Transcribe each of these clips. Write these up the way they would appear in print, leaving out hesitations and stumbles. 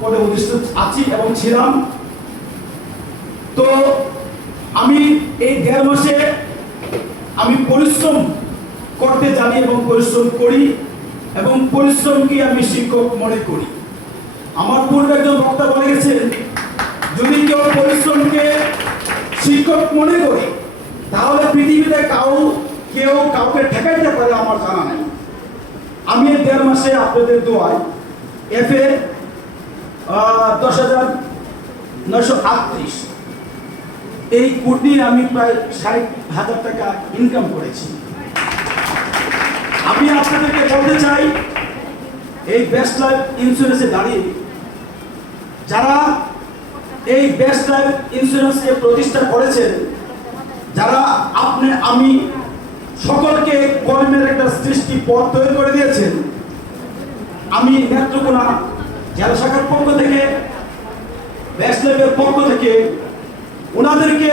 পদে অধিষ্ঠিত আছি এবং ছিলাম। তো আমি এই 1.5 মাসে আমি পরিশ্রম করতে জানি এবং পরিশ্রম করি এবং পরিশ্রমকে আমি শিক্ষক মনে করি। আমার পূর্বে একজন বক্তা বলে গেছেন, যদি কেউ পরিশ্রমকে শিক্ষক মনে করে তাহলে পৃথিবীতে কেউ কাউকে ঠেকাইতে পারে আমার জানা নাই। আমি এই 1.5 মাসে আপনাদের দোয়ায় FA 10,938 এই কোড নিয়ে আমি প্রায় 60,000 টাকা ইনকাম করেছি। আমি আপনাদেরকে বলতে চাই, এই বেস্ট লাইফ ইন্স্যুরেন্সে দাঁড়িয়ে যারা এই বেস্ট লাইফ ইন্স্যুরেন্সকে প্রতিষ্ঠা করেছেন, যারা আমি সকলকে কর্মের একটা সৃষ্টি পথ তৈরি করে দিয়েছেন, আমি নেত্রকোনা জেলা শাখার পক্ষ থেকে, বেস্ট লাইফের পক্ষ থেকে ওনাদেরকে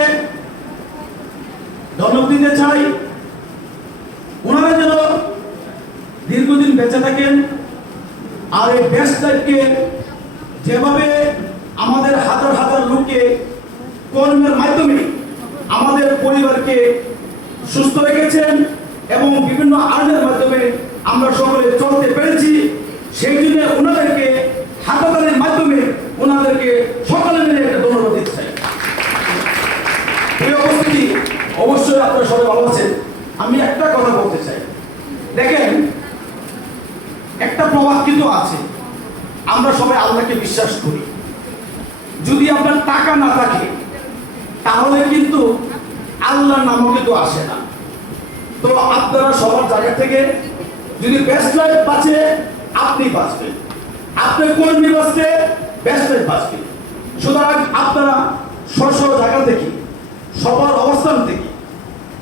ধন্যবাদ দিতে চাই। ওনারা যেন দীর্ঘদিন বেঁচে থাকেন আর এই বেস্ট লাইফকে যেভাবে আমাদের হাজার হাজার লোককে কর্মের মাধ্যমে আমাদের পরিবারকে সুস্থ রেখেছেন এবং বিভিন্ন আর্নের মাধ্যমে আমরা সকলে চলতে পেরেছি, সেই জন্য ওনাদেরকে হাতাতালির মাধ্যমে ওনাদেরকে সকলে মিলে একটা ধন্যবাদ দিতে চাই। এই উপস্থিতি অবশ্যই আপনারা সবাই ভালো আছেন। আমি একটা কথা বলতে চাই, দেখেন একটা প্রবাদ কিন্তু আছে, আমরা সবাই আল্লাহকে বিশ্বাস করি। যদি আপনার টাকা না থাকে তাহলে কিন্তু আল্লাহর নামও কিন্তু আসে না। তো আপনারা সবার জায়গা থেকে যদি বেস্ট লাইফ বাঁচে আপনি বাঁচবেন, আপনার কর্মী বাঁচতে বেস্ট লাইফ বাঁচবে। সুতরাং আপনারা স্ব জায়গা থেকে সবার অবস্থান থেকে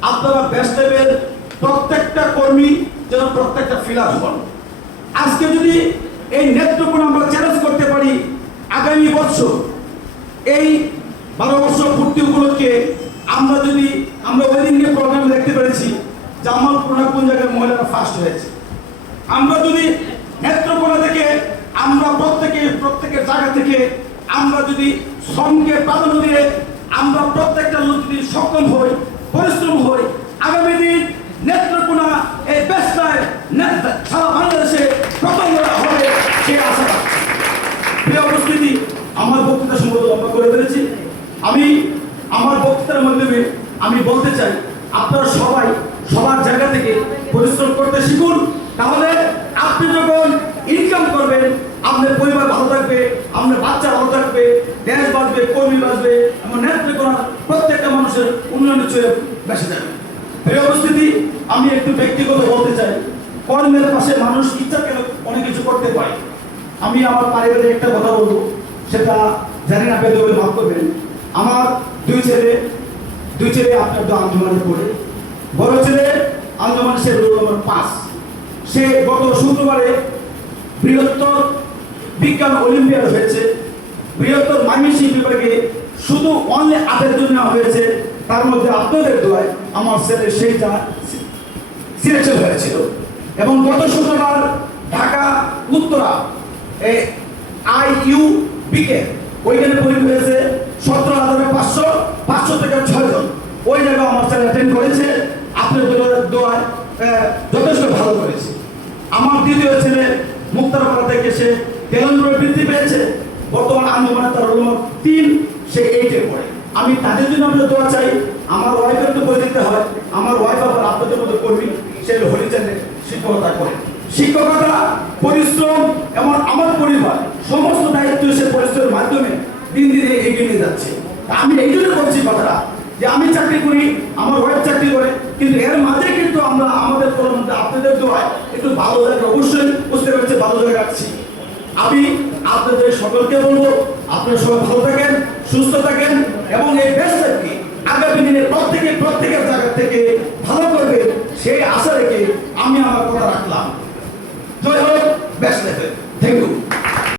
আপনারা বেস্ট লাইফের প্রত্যেকটা কর্মী যেন প্রত্যেকটা ফিলার হন। আজকে যদি এই নেত্রকোনা আমরা চ্যালেঞ্জ করতে পারি, আগামী বছর এই 12 বছর পূর্তি উপলক্ষে আমরা ওই দিনকে প্রোগ্রাম দেখতে পেরেছি জামালপুরা কোন জায়গায় মহিলারা ফার্স্ট হয়েছে। আমরা যদি নেত্রকোনা থেকে আমরা প্রত্যেকের জায়গা থেকে আমরা যদি শ্রমকে প্রাধান্য দিয়ে আমরা প্রত্যেকটা লোক যদি সক্ষম হই, পরিশ্রম হই, আগামী দিন নেত্রকোনা এই বেস্ট লাইফ সারা বাংলাদেশে প্রথম হবে সে আশা। প্রিয় উপস্থিতি, আমার বক্তৃতা সম্ভবত লম্বা করে ফেলেছি। আমি আমার বক্তৃতার মাধ্যমে আমি বলতে চাই, আপনারা সবাই সবার জায়গা থেকে পরিশ্রম করতে শিখুন। তাহলে আপনি যখন ইনকাম করবেন আপনার পরিবার ভালো থাকবে, আপনার বাচ্চা ভালো থাকবে, দেশ বাঁচবে, কর্মী বাঁচবে, আমার নেত্রকোনা প্রত্যেকটা মানুষের উন্নয়নের ছুঁয়ে বেসে যাবে। এই অবস্থিতি আমি একটু ব্যক্তিগত বলতে চাই, কর্মের পাশে মানুষ ইচ্ছা কেন অনেক কিছু করতে পারে। আমি আমার পারিবারিক একটা কথা বলবো, সেটা জানি না পেতে বলে মাফ করবেন। আমার দুই ছেলে আপনার তো আঞ্জুমানে পড়ে। বড় ছেলে আঞ্জুমান, সে রোল নম্বর 5। সে গত শুক্রবারে বৃহত্তর বিজ্ঞান অলিম্পিয়াড হয়েছে। বৃহত্তর ময়মনসিংহ বিভাগে শুধু অনলি 8 জন নেওয়া হয়েছে, তার মধ্যে আপনাদের দোয়ায় আমার ছেলে সেইটা সিলেকশন হয়েছিল। এবং গত শুক্রবার ঢাকা উত্তরা IUBK ওইখানে পরীক্ষা হয়েছে 17,500 থেকে 6 জন। ওই জায়গায় আমার ছেলে অ্যাটেন্ড করেছে, আপনাদের দোয়ায় যথেষ্ট ভালো করেছে। আমার দ্বিতীয় ছেলে মুক্তারপাড়া থেকে সে তেলেন্দ্রে বৃদ্ধি পেয়েছে, বর্তমানে আঞ্জুমানে তার রোল নম্বর 3, সে 8-এ পড়ে। আমি তাদের জন্য আমরা দোয়া চাই। আমার ওয়াইফের তো বই দিতে হয়, আমার ওয়াইফ আবার আপনাদের মতো কর্মী, সে হরিচাঁদে শিক্ষকতা করে। শিক্ষকতা পরিশ্রম এবং আমার পরিবার সমস্ত দায়িত্ব সে পরিশ্রমের মাধ্যমে দিন দিনে এগিয়ে নিয়ে যাচ্ছে। আমি এই জন্য বলছি কথাটা যে আমি চাকরি করি, আমার ওয়াইফ চাকরি করে, কিন্তু এর মাঝে কিন্তু আমরা আমাদের আপনাদের দোয়ায় একটু ভালো জায়গা অবশ্যই বুঝতে পারছি, ভালো জায়গা রাখছি। আমি আপনাদের সকলকে বলবো, আপনারা সবাই ভালো থাকেন, সুস্থ থাকেন এবং এই বেস্ট লাইফকে আগামী দিনে প্রত্যেকের জায়গা থেকে